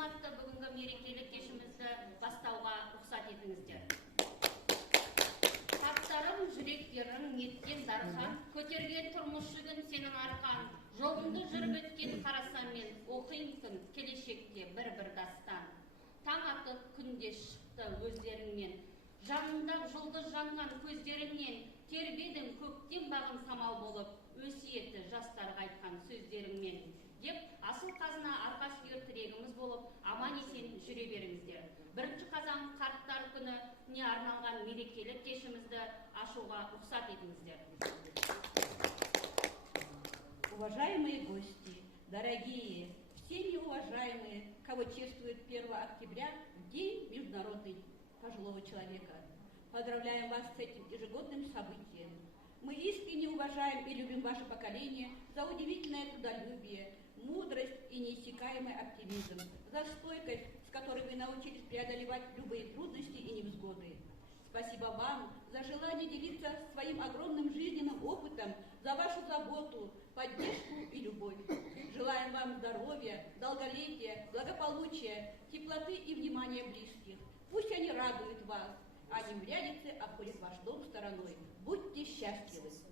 саламатты бүгінгі мерекелік кешімізді бастауға рұқсат етіңіздер. Таптарым, жүректерім, неткен дархан, көтерген тұрмыс жүгін сенің арқан, жолыңды жүріп өткен қарасам мен, оқиын күн келешекте бір-бір дастан. Таң атып күнде шықты өздеріңмен, жанында жұлдыз жанған көздеріңнен, тербедің көктем бағын самал болып, өсиеті жастарға айтқан сөздеріңмен, деп асыл қазына арқа сүйер тірегіміз болып, аман есен жүре беріңіздер. 1 қазан қарттар күніне арналған мерекелік кешімізді ашуға рұқсат етіңіздер. Уважаемые гости, дорогие, всеми уважаемые, кого чествует 1 октября, в День Международный пожилого человека. Поздравляем вас с этим ежегодным событием. Мы искренне уважаем и любим ваше поколение за удивительное трудолюбие, мудрость и неиссякаемый оптимизм, за стойкость, с которой вы научились преодолевать любые трудности и невзгоды. Спасибо вам за желание делиться своим огромным жизненным опытом, за вашу заботу, поддержку и любовь. Желаем вам здоровья, долголетия, благополучия, теплоты и внимания близких. Пусть они радуют вас, а неурядицы обходят ваш дом стороной. Будьте счастливы!